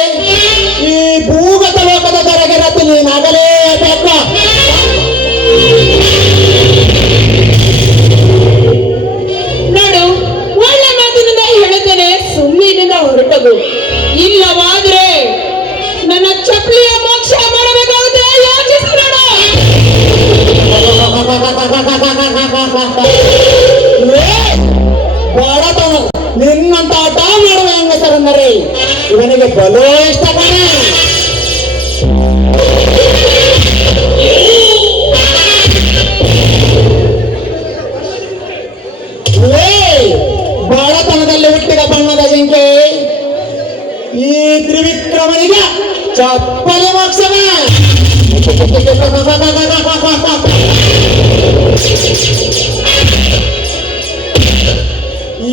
ಈ ಭೂಗತ ಲೋಕದ ದೊರೆಗೆ ರತಿ ನೀನಾಗಲೇಬೇಕು. ನೋಡು, ಒಳ್ಳೆ ಮಾತಿನಿಂದ ಹೇಳುತ್ತೇನೆ, ಸುಮ್ಮನಿಂದ ಹೊರಟದು. ಇಲ್ಲವಾದ್ರೆ ನನ್ನ ಚಪ್ಪಲಿಯ ಮೋಕ್ಷ ಮಾಡಬೇಕಾಗುತ್ತೆ. ಯೋಚಿಸಿ ನೋಡು. ಬಡತನ ನಿನ್ನಂತ ಆಟ ಮಾಡುವ ಹೆಂಗಸರೆಂದರೆ ಇವನಿಗೆ ಬಲು ಇಷ್ಟ ಕಣ. ಬಡತನದಲ್ಲಿ ಹುಟ್ಟಿದ ಬಣ್ಣದ ಜಿಂಕೆ ಈ ತ್ರಿವಿಕ್ರಮನಿಗೆ ಚಪ್ಪಲಿ ಮೋಕ್ಷವೇ.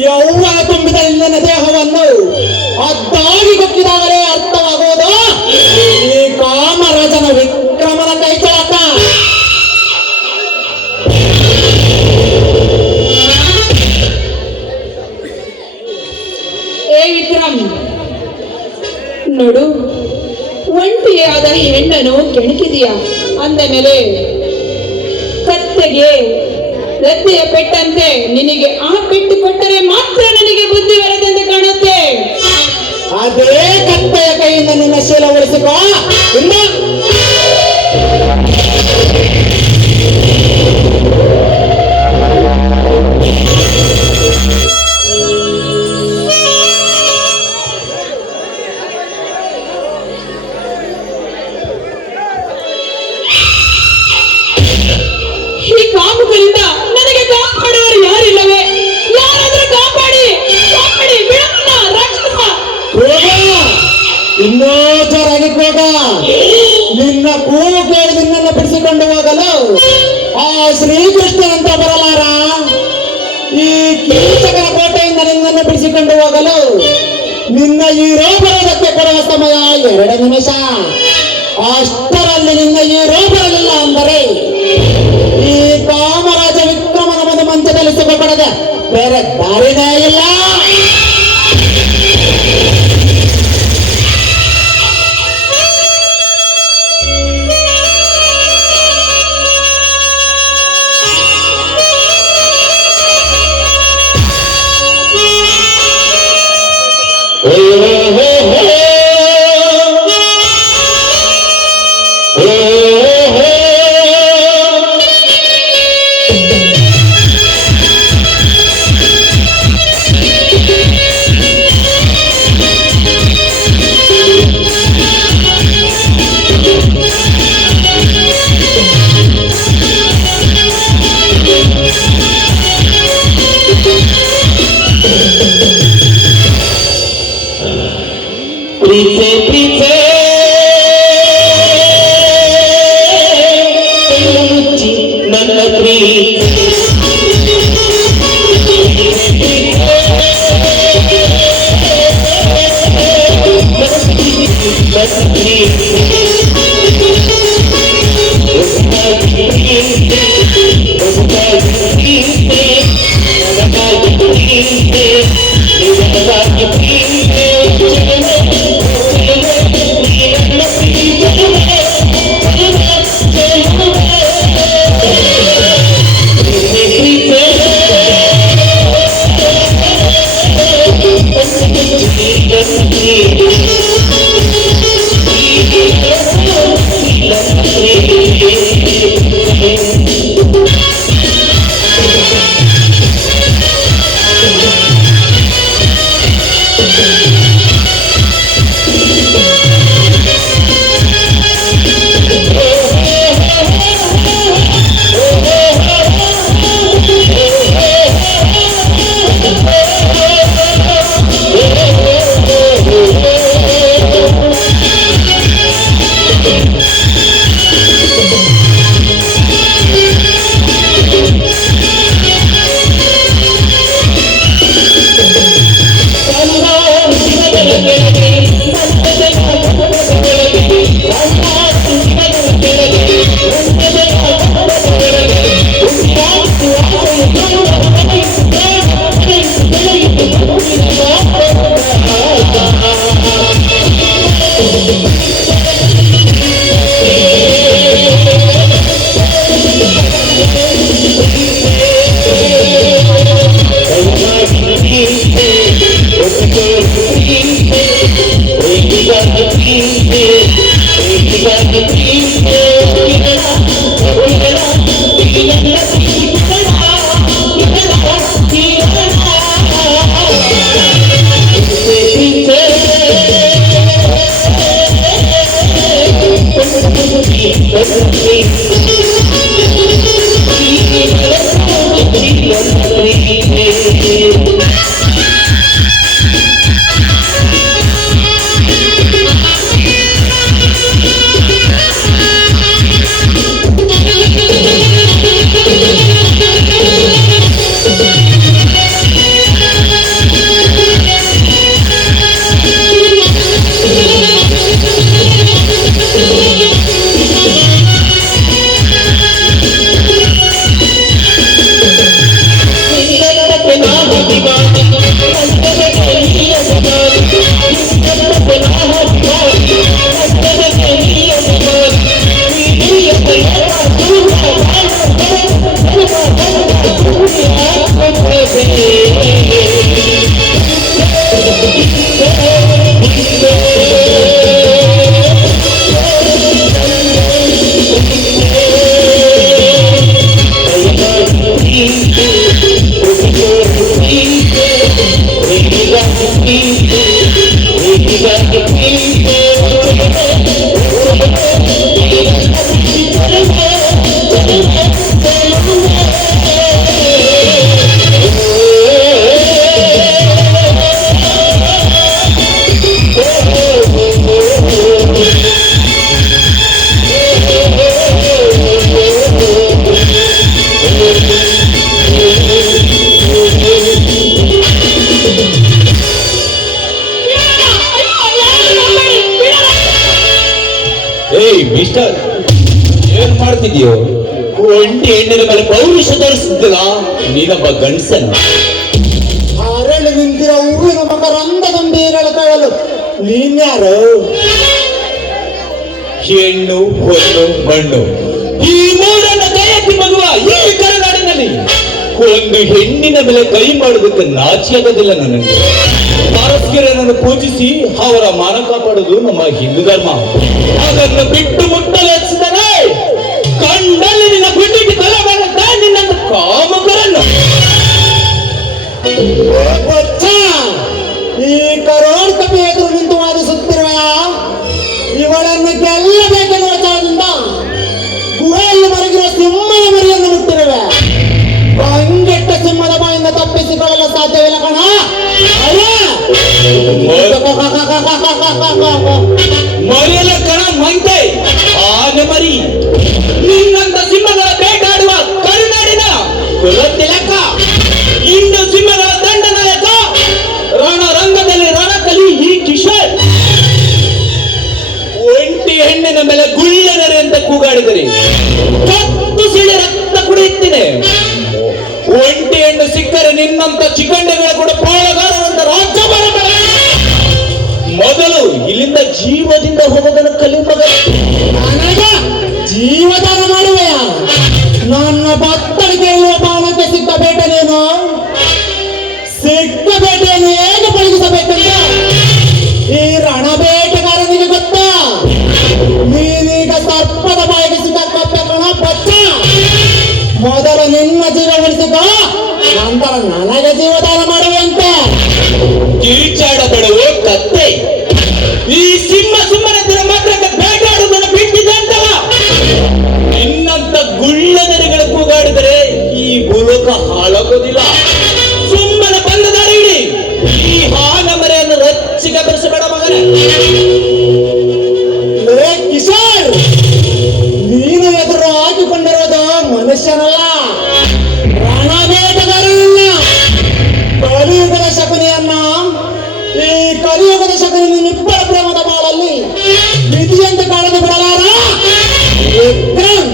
ಯೌವನ ತುಂಬಿದ ಇಲ್ಲಿನ ದೇಹವನ್ನು ಅದ್ದ ಪ್ರೀತಿಯ ಅಂದ ಮೇಲೆ ಕತ್ತೆಗೆ ರದ್ದೆಯ ಪೆಟ್ಟಂತೆ ನಿನಗೆ ಆ ಪೆಟ್ಟು ಕೊಟ್ಟರೆ ಮಾತ್ರ ನನಗೆ ಬುದ್ಧಿ ಬರದಂತೆ ಕಾಣುತ್ತೆ. ಅದೇ ಕತ್ತೆಯ ಕೈಯಿಂದ ನಿನ್ನ ಶೀಲ ಉಳಿಸಿಕೋ. ಇಲ್ಲ ಈ ಕಾಮುಕರಿಂದ ನನಗೆ ಕಾಪಾಡುವರು ಯಾರಿಲ್ಲವೇ? ಯಾರಾದ್ರೂ ಕಾಪಾಡಿ ಕಾಪಾಡಿ ಬಿಡೋಣ ರಾಕ್ಷಸ. ಇನ್ನೂ ಜೋರಾಗಿ ಹೋಗ. ನಿನ್ನ ಕೂಗು ಕೇಳಿ ನಿನ್ನನ್ನು ಬಿಡಿಸಿಕೊಂಡು ಹೋಗಲು ಆ ಶ್ರೀಕೃಷ್ಣ ಅಂತ ಬರಲಾರ. ಈ ಕೀಚಕರ ಕೋಟೆಯಿಂದ ನಿನ್ನನ್ನು ಬಿಡಿಸಿಕೊಂಡು ಹೋಗಲು ನಿನ್ನ ಹೀರೋ ಬರೋದಕ್ಕೆ ಕೊಡುವ ಸಮಯ 2 ನಿಮಿಷ. ಅಷ್ಟರಲ್ಲಿ ನಿನ್ನ ಹೀರೋ ಬರಲಿಲ್ಲ ಅಂದರೆ ಈ ಕಾಮರಾಜ ವಿಕ್ರಮನ ಮನೆ ಮಂಚದಲ್ಲಿ ಸುಖ ಪಡೆದ ಬೇರೆ ದಾರಿನೇ ಇಲ್ಲ. ಪ್ರೀತೆ ಪ್ರೀತೆ ಮುಚ್ಚಿ ನನ್ನ ಪ್ರೀತಿ Bye. ಏಯ್ ಮಿಸ್ಟರ್, ಏನ್ ಮಾಡ್ತಿದ್ಯೋ? ಒಂಟಿ ಹೆಣ್ಣಿನ ಮೇಲೆ ಪೌರುಷ ತೋರಿಸ್ತಿಲ್ಲ. ನೀನೊಬ್ಬ ಗಂಡಸನ. ಅರಳು ನಿಂತಿರೋ ಹೂವಿನ ಮಗ ರಂಗದಂಬಿ ಹೇಳಲು ನೀನ್ಯಾರು? ಹೆಣ್ಣು, ಹೊನ್ನು, ಮಣ್ಣು ಈ ಮೂರನ್ನ ಕೈಯೆತ್ತಿ ಮಗುವ ಈ ಕರುನಾಡಿನಲ್ಲಿ ಒಂದು ಹೆಣ್ಣಿನ ಮೇಲೆ ಕೈ ಮಾಡೋದಕ್ಕೆ ನಾಚಿಯಾಗೋದಿಲ್ಲ ನನಗೆ. ಪಾರಸ್ಕರನನ್ನು ಪೂಜಿಸಿ ಅವರ ಮಾನ ಕಾಪಾಡುವುದು ನಮ್ಮ ಹಿಂದೂ ಧರ್ಮ. ಅದನ್ನು ಬಿಟ್ಟು ಮುಟ್ಟಲು ಹಚ್ಚಿದರೆ ಕಂಡಲ್ಲಿ ನಿನ್ನ ಬಿಟ್ಟಿಟ್ಟು ಕೊಲೆ ಮಾಡುತ್ತ ನಿನ್ನಂತ ಕಾಮಕರನ್ನು. ಈ ಕರೋಡ್ ಕಪಿ ಎದುರು ನಿಂತು ವಾದಿಸುತ್ತಿರುವ ಇವಳನ್ನು ಗೆಲ್ಲಬೇಕೆನ್ನುವ ಚಾದಿಂದ ಗುಹೆಯಲ್ಲಿ ಮರಗಿರುವ ಸಿಂಹದ ಮರಿಯನ್ನು ಮುಟ್ಟಿರುವೆ. ಕಂಗೆಟ್ಟ ಸಿಂಹದ ಬಾಯಿಂದ ತಪ್ಪಿಸಿಕೊಳ್ಳಲು ಸಾಧ್ಯವಿಲ್ಲ ಕಣ. ಮರಿಯಲ ಕಣ ಮಂತೆ ಆನೆ ಮರಿ. ನಿನ್ನಂತ ಸಿಂಹಗಳ ಬೇಟಾಡುವ ಕರುನಾಡಿನ ಕುಲತಿಲಕ, ಇಂದು ಸಿಂಹಗಳ ದಂಡನಾಯಕ, ರಣರಂಗದಲ್ಲಿ ರಣಕಲಿ ಈ ಕಿಶೋರ್. ಒಂಟಿ ಹೆಣ್ಣಿನ ಮೇಲೆ ಗುಳ್ಳನರೆ ಅಂತ ಕೂಗಾಡಿದರೆ ಕತ್ತು ಸಿಳಿ ರಕ್ತ ಕುಡಿಯುತ್ತಿದೆ. ಒಂಟಿ ಹೆಣ್ಣು ಸಿಕ್ಕರೆ ನಿನ್ನಂತ ಚಿಕ್ಕಂಡೆಗಳ ಕೂಡ ಪಾಳಗಾರರಂತ ರಾಜ್ಯ ಬರಬೇಡ. ಮೊದಲು ಇಲ್ಲಿಂದ ಜೀವದಿಂದ ಹೋಗೋದನ್ನು ಕಲಿ ಮಗ. ನನಗೆ ಜೀವದಾನ ಮಾಡುವೆಯ? ನನ್ನ ಭಕ್ತರಿಗೆ ಹೇಳುವ ಬಾಣಕ್ಕೆ ಸಿಕ್ಕ ಬೇಟೆನೇನು? ಸಿಕ್ಕ ಬೇಟೆಯನ್ನು ಹೇಗೆ ಪಳಗಿಸಬೇಕಂತ ಈ ರಣ ಬೇಟೆಗಾರನಿಗೆ ಗೊತ್ತಾ? ನೀನೀಗ ಸರ್ಪದ ಬಾಯಿಗೆ ಸಿಕ್ಕ ಕಣ ಬಚ್ಚ. ಮೊದಲು ನಿನ್ನ ಜೀವ ಉಳಿಸಿಕೋ, ನಂತರ ನನಗೆ ಜೀವದಾನ ಮಾಡುವಂತೆ. ಕಿರಿಚಾಡಬೇಡವೋ ಕತ್ತೆ. ಈ ಸುಮ್ಮನೆ ಮಾತ್ರಕ್ಕೆ ಬೇಟಾಡುವುದನ್ನು ಬಿಟ್ಟಿದೆ ಅಂತಲ್ಲ. ನಿನ್ನಂತ ಗುಳ್ಳನೆರೆಗಳ ಕೂಗಾಡಿದರೆ ಈ ಭೂಲೋಕ ಹಾಳಾಗೋದಿಲ್ಲ. ಸುಮ್ಮನೆ ಬಂದ ದಾರಿ ಇಡಿ. ಈ ಹಾನ ಮರೆಯನ್ನು ರಚ್ಚಿಗೆ ಬೆರೆಸಬೇಡ ಮಗನೇ. ಕಿಶೋರ್, ನೀನು ಎದುರು ಹಾಕಿಕೊಂಡಿರುವುದು ಮನುಷ್ಯನಲ್ಲ, ರಣಬೇಟಗಾರನಲ್ಲ, ಕಲಿಯುಗದ ಶಕುನಿಯನ್ನ. ಈ ಕಲಿಯುಗದ ಶಕುನಿ ನಿನ್ನಿಬ್ಬರ ಪ್ರೇಮದ ಬಾಳಲ್ಲಿ ವಿಧಿಯಂತೆ ಕಾಣದು ಬಿಡಲಾರ. ವಿಕ್ರಮ್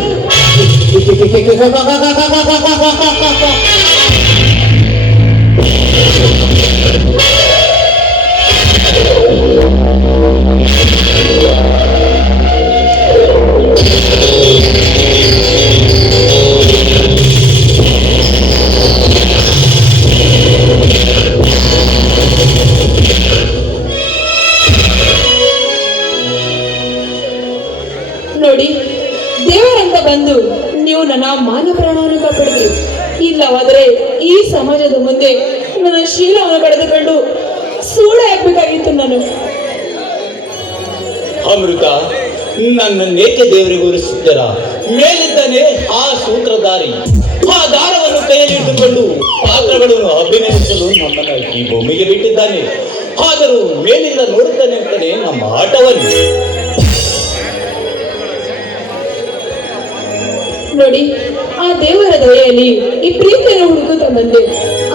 ನೋಡಿ, ದೇವರಂತ ಬಂದು ನೀವು ನನ್ನ ಮಾನ ಪ್ರಾಣವನ್ನು ಕಾಪಾಡಿದ್ರಿ. ಇಲ್ಲವಾದರೆ ಈ ಸಮಾಜದ ಮುಂದೆ ನನ್ನ ಶೀಲವನ್ನು ಕಳೆದುಕೊಂಡು ಸೂಳೆ ಹಾಕ್ಬೇಕಾಗಿತ್ತು ನಾನು. ಅಮೃತ, ನನ್ನನ್ನೇಕೆ ದೇವರಿಗೆ ಉರಿಸಿದ್ದರ? ಮೇಲಿದ್ದಾನೆ ಆ ಸೂತ್ರಧಾರಿ. ಆ ದಾರವನ್ನು ಕೈಯಲ್ಲಿ ಇಟ್ಟುಕೊಂಡು ಪಾತ್ರಗಳನ್ನು ಅಭಿನಯಿಸಲು ನಮ್ಮನ್ನ ಈ ಭೂಮಿಗೆ ಬಿಟ್ಟಿದ್ದಾನೆ. ಆದರೂ ಮೇಲಿಂದ ನೋಡುತ್ತಾನೆ ಅಂತಾನೆ ನಮ್ಮ ಆಟವನ್ನು. ನೋಡಿ, ಆ ದೇವರ ದಯೆಯಲ್ಲಿ ಈ ಪ್ರೀತಿಯನ್ನು ಹುಡುಕುತ್ತಾ ಬಂದೆ.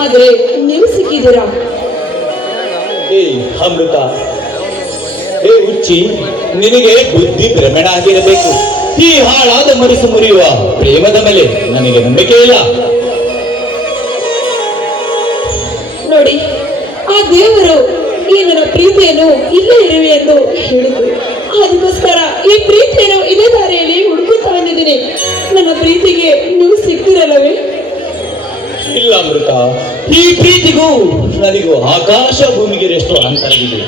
ಆದರೆ ನೀವು ಸಿಕ್ಕಿದ್ದೀರಾ. ಏ ಅಮೃತ, ಏ ಹುಚ್ಚಿ, ನಿನಗೆ ಬುದ್ಧಿ ಭ್ರಮಣ ಆಗಿರಬೇಕು. ಈ ಹಾಳಾದ ಮನಸ್ಸು ಮುರಿಯುವ ಪ್ರೇಮದ ಮೇಲೆ ನನಗೆ ನಂಬಿಕೆ ಇಲ್ಲ. ನೋಡಿ, ಆ ದೇವರು ಈ ನನ್ನ ಪ್ರೀತಿಯನ್ನು ಇಲ್ಲೇ ಇರುವೆ ಎಂದು ಹೇಳಿದ್ರು. ಅದಕ್ಕೋಸ್ಕರ ಈ ಪ್ರೀತಿಯನ್ನು ಇದೇ ದಾರಿಯಲ್ಲಿ ಹುಡುಕುತ್ತಾ ಬಂದಿದ್ದೀನಿ. ನನ್ನ ಪ್ರೀತಿಗೆ ನೀವು ಸಿಕ್ಕಿರಲ್ಲವೇ? ಇಲ್ಲ ಅಮೃತ, ಈ ಪ್ರೀತಿಗೂ ನನಗೂ ಆಕಾಶ ಭೂಮಿಗೆ ಎಷ್ಟು ಅಂತರವಿದೆ.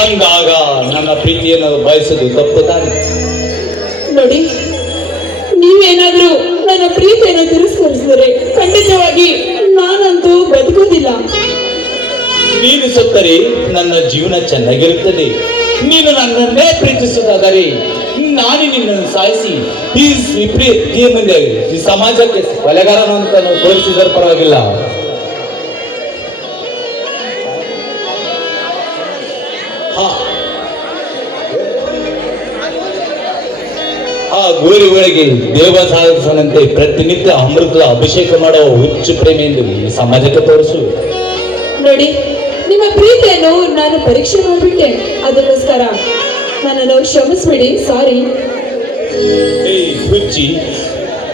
ಅಂದಾಗ ನನ್ನ ಪ್ರೀತಿಯನ್ನು ಬಯಸೋದು ತಪ್ಪು ತಾನೆ? ನೋಡಿ, ನೀವೇನಾದ್ರೂ ನನ್ನ ಪ್ರೀತಿಯನ್ನು ತಿರಸ್ಕರಿಸಿದರೆ ಖಂಡಿತವಾಗಿ ನಾನಂತೂ ಬದುಕುವುದಿಲ್ಲ. ನೀನು ಸತ್ತರೆ ನನ್ನ ಜೀವನ ಚೆನ್ನಾಗಿರುತ್ತದೆ. ನೀನು ನನ್ನನ್ನೇ ಪ್ರೀತಿಸುವುದಾದರೆ ನಾನು ನಿನ್ನನ್ನು ಸಾಯಿಸಿ ಈ ಮುಂದೆ ಈ ಸಮಾಜಕ್ಕೆ ಕೊಲೆಗಾರನು ಅಂತ ನಾವು ತೋರಿಸಿದರೆ ಪರವಾಗಿಲ್ಲ. ಆ ಗೋರಿಗಳಿಗೆ ದೇವ ಸಾಹಸನಂತೆ ಪ್ರತಿನಿತ್ಯ ಅಮೃತ ಅಭಿಷೇಕ ಮಾಡುವ ಹುಚ್ಚು ಪ್ರೇಮಿಯಿಂದ ಈ ಸಮಾಜಕ್ಕೆ ತೋರಿಸು. ನೋಡಿ, ನಿಮ್ಮ ಪ್ರೀತಿಯನ್ನು ನಾನು ಪರೀಕ್ಷೆ ಮಾಡಿಬಿಟ್ಟೆ. ಅದಕ್ಕೋಸ್ಕರ ನನ್ನನ್ನು ಕ್ಷಮಿಸ್ಬಿಡಿ. ಸಾರಿ. ಹುಚ್ಚಿ,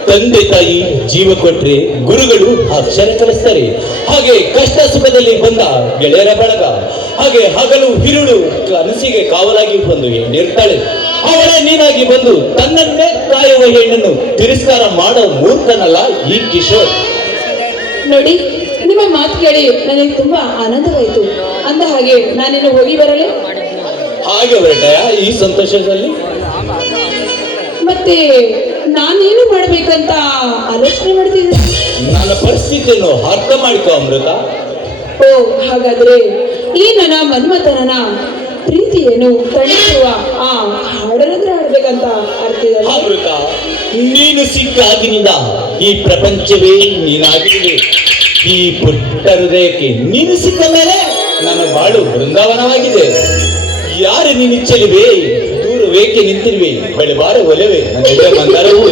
ತಂದೆ ತಾಯಿ ಜೀವ ಕೊಟ್ರೆ ಗುರುಗಳು ಅಕ್ಷರ ಕಲಿಸ್ತಾರೆ. ಹಾಗೆ ಕಷ್ಟ ಸುಖದಲ್ಲಿ ಬಂದ ಗೆಳೆಯರ ಬಳಗ, ಹಾಗೆ ಹಗಲು ಹಿರುಳು ಕನಸಿಗೆ ಕಾವಲಾಗಿ ಬಂದು ಹೆಣ್ಣಿರ್ತಾಳೆ. ಅವಳೇ ನೀನಾಗಿ ಬಂದು ತನ್ನನ್ನೇ ಕಾಯುವ ಹೆಣ್ಣನ್ನು ತಿರಸ್ಕಾರ ಮಾಡೋ ಮೂರ್ಖನಲ್ಲ ಈ ಕಿಶೋರ್. ನೋಡಿ, ನಿಮ್ಮ ಮಾತು ಕೇಳಿ ನನಗೆ ತುಂಬಾ ಆನಂದವಾಯಿತು. ಅಂದ ಹಾಗೆ ನಾನಿನ್ನು ಹೋಗಿ ಬರಲೇ? ಹಾಗೆ ಹೊರಟಯ ಈ ಸಂತೋಷದಲ್ಲಿ? ಮತ್ತೆ ನಾನೇನು ಮಾಡ್ಬೇಕಂತ ಆಲೋಚನೆ ಮಾಡ್ತಿದ್ದೆ. ನನ್ನ ಪರಿಸ್ಥಿತಿಯನ್ನು ಅರ್ಥ ಮಾಡಿಕೊ ಅಮೃತ. ಓ, ಹಾಗಾದ್ರೆ ಈ ನನ್ನ ಮನ್ಮಥನ ಪ್ರೀತಿಯನ್ನು ತಣಿಸುವ ಆ ಹಾಡನಂದ್ರೆ ಹಾಡ್ಬೇಕಂತ ಅರ್ಥ ಇದೆ. ಅಮೃತ, ನೀನು ಸಿಕ್ಕಾಗಿನಿಂದ ಈ ಪ್ರಪಂಚವೇ ನೀನಾಗಿದೆ. ಈ ಪುಟ್ಟ ಹೃದಯಕ್ಕೆ ನೀನು ಸಿಕ್ಕ ಮೇಲೆ ನನ್ನ ಬಾಳು ಬೃಂದಾವನವಾಗಿದೆ. ಯಾರು ನೀನು ಚೆಲುವೆ, ದೂರವೇಕೆ ನಿಂತಿರುವೆ, ಬೆಳೆಬಾರ ಒಲವೇ ನನ್ನ ಮಂದಾರವು.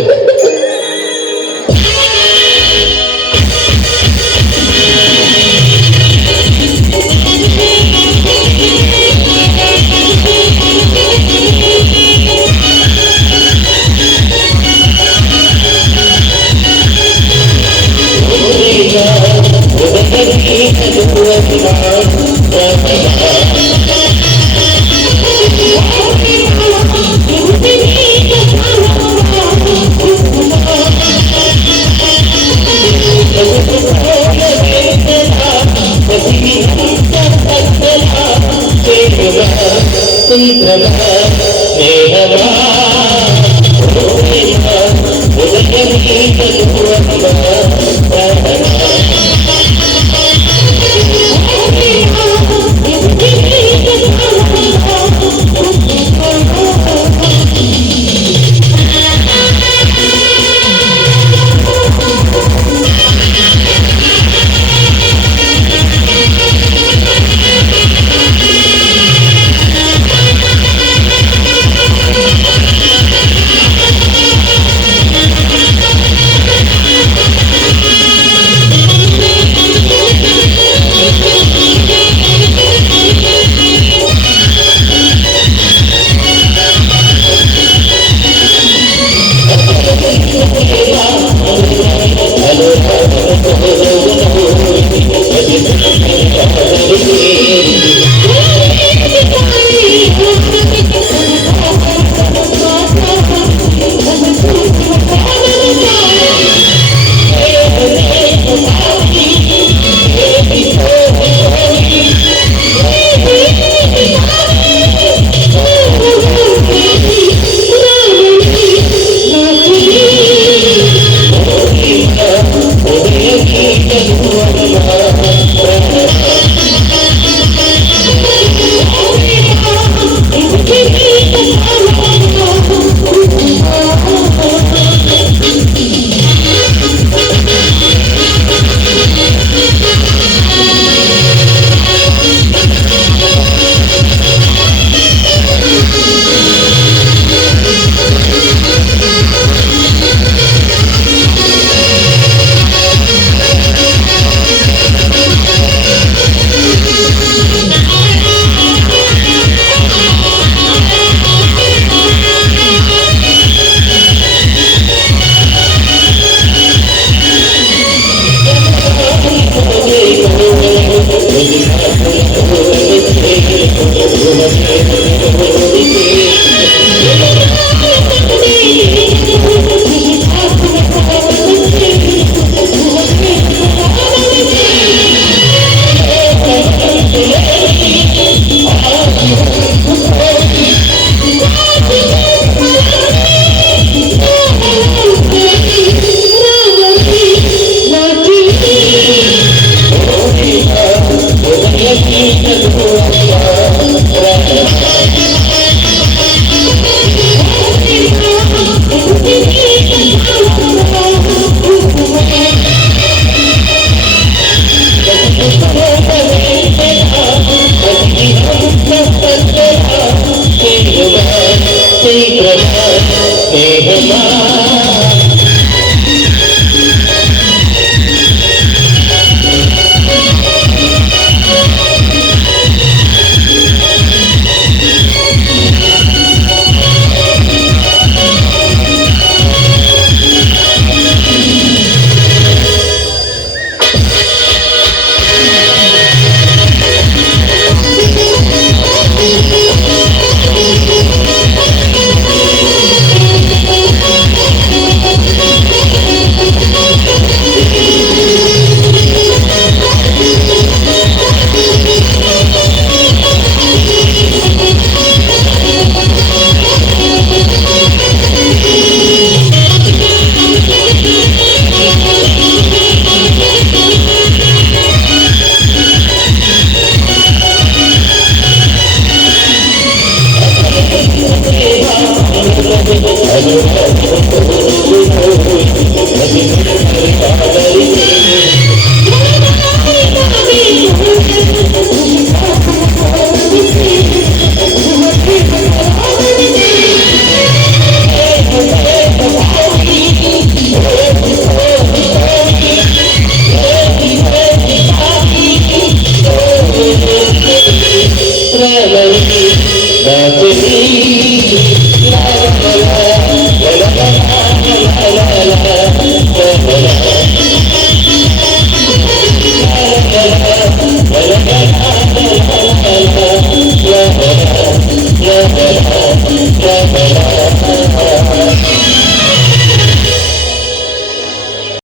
ಸ್ನೇಹವಾ